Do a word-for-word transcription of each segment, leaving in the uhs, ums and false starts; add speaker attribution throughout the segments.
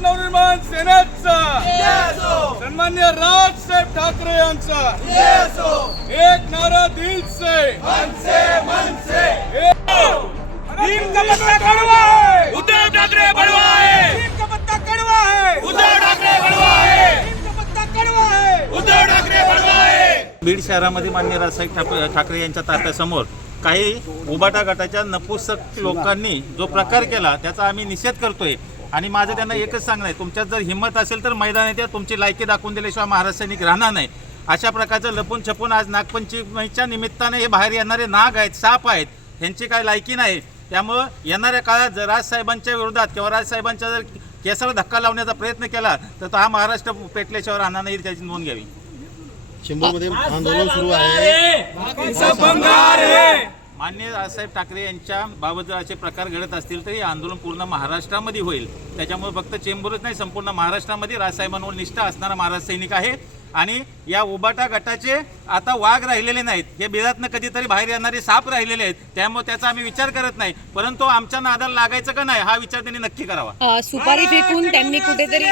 Speaker 1: नवनिर्माण सेनेचा सन्मान्य राजसाहेब ठाकरे यांचा एक नारा दिल से मन से मन से भीम का पत्ता कड़वा है, उद्धव ठाकरे बड़वा है। भीम का पत्ता कड़वा है, उद्धव ठाकरे बड़वा है। भीम का पत्ता कड़वा है, उद्धव ठाकरे बड़वा है।
Speaker 2: बीड शहरामध्ये मान्य राजसाहेब ठाकरे यांच्या ताफ्यासमोर काही उबाटा गटाच्या नपुसक लोकांनी जो प्रकार केला त्याचा आम्ही निषेध करतोय आणि माझं त्यांना एकच सांगणं आहे, तुमच्यात जर हिंमत असेल तर मैदानात या, तुमची लायकी दाखवून दिल्याशिवाय महाराष्ट्र सैनिक राहणार नाही। अशा प्रकारचं लपून छपून आज नागपंचमीच्या निमित्ताने हे बाहेर येणारे नाग आहेत, साप आहेत, ह्यांची काय लायकी नाही। त्यामुळं येणाऱ्या काळात जर राजसाहेबांच्या विरोधात किंवा राजसाहेबांच्या जर केसाला धक्का लावण्याचा प्रयत्न केला तर तो हा महाराष्ट्र पेटल्याशिवाय राहणार नाही, त्याची नोंद घ्यावी।
Speaker 3: चेंबूरमध्ये आंदोलन सुरू आहे,
Speaker 2: मान्य राजसाहेब ठाकरे यांच्या बाबत जर असे प्रकार घडत असतील तर हे आंदोलन पूर्ण महाराष्ट्रामध्ये होईल। त्याच्यामुळे फक्त चेंबूरच नाही, संपूर्ण महाराष्ट्रामध्ये राजसाहेबांवर निष्ठा असणारा महाराष्ट्र सैनिक आहे आणि या उबाटा गटाचे आता वाघ राहिलेले नाहीत, हे बिळातनं कधीतरी बाहेर येणारे साप राहिलेले आहेत। त्यामुळे त्याचा आम्ही विचार करत नाही, परंतु आमच्या नादाला लागायचं का नाही हा विचार त्यांनी नक्की करावा।
Speaker 4: सुपारी फेकून त्यांनी कुठेतरी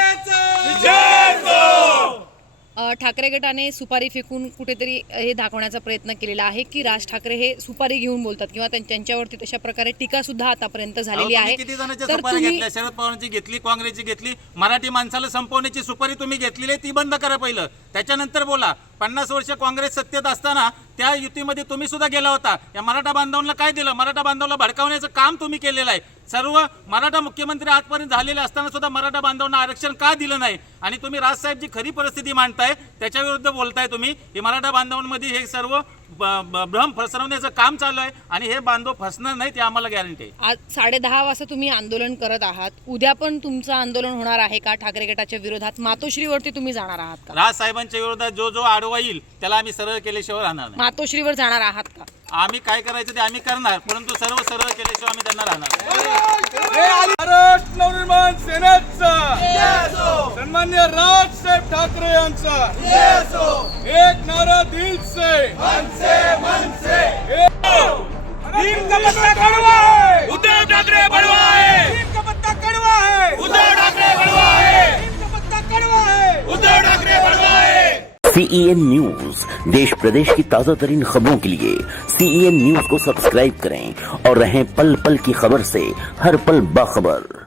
Speaker 4: ठाकरे गटाने सुपारी फेकून कुठेतरी हे दाखवण्याचा प्रयत्न केलेला आहे की राज ठाकरे हे सुपारी घेऊन बोलतात किंवा त्यांच्यावरती तशा प्रकारे टीका सुद्धा आतापर्यंत झालेली आहे।
Speaker 2: किती जणांच्या सुपारी घेतल्या? शरद पवारांची घेतली, काँग्रेसची घेतली, मराठी माणसाला संपवण्याची सुपारी तुम्ही घेतलेली ती बंद करा पहिलं, त्याच्यानंतर बोला। पन्नास वर्ष काँग्रेस सत्तेत असताना त्या युतीमध्ये तुम्ही सुद्धा गेला होता, या मराठा बांधवांना काय दिलं? मराठा बांधवांना भडकावण्याचं काम तुम्ही केलेलं आहे। सर्व मराठा मुख्यमंत्री आजपर्यंत झालेले असताना सुद्धा मराठा बांधवांना आरक्षण का दिलं नाही? आणि तुम्ही राजसाहेब जी खरी परिस्थिती मांडताय त्याच्या विरुद्ध बोलताय तुम्ही। हे मराठा बांधवांमध्ये हे सर्व भ्रम फसवण्याचं काम चालू आहे आणि हे बांधव फसणार नाही, ते आम्हाला गॅरंटी आहे।
Speaker 4: आज साडे दहा वाजता तुम्ही आंदोलन करत आहात, उद्या पण तुमचं आंदोलन होणार आहे का ठाकरे गटाच्या विरोधात? मातोश्रीवरती तुम्ही जाणार आहात का?
Speaker 2: राजसाहेबांच्या विरोधात जो जो आडवा येईल त्याला आम्ही सरळ केल्याशिवाय राहणार नाही।
Speaker 4: मातोश्रीवर जाणार आहात का?
Speaker 2: आम्ही काय करायचं ते आम्ही करणार, परंतु सर्व सरळ केल्याशिवाय आम्ही त्यांना राहणार।
Speaker 1: महाराष्ट्र नवनिर्माण सेनेचा सन्मान्य राजसाहेब ठाकरे यांचा एक नारा दिल से मन से मन से भीम का पत्ता कड़वा है, उद्धव ठाकरे बड़वा है। भीम का पत्ता कड़वा है, उद्धव ठाकरे बड़वा है। भीम का पत्ता कड़वा है, उद्धव ठाकरे बड़वा है।
Speaker 5: सीईएन न्यूज देश प्रदेश की ताजा तरीन खबरों के लिए सीईएन न्यूज को सब्सक्राइब करें और रहें पल पल की खबर से हर पल बाखबर।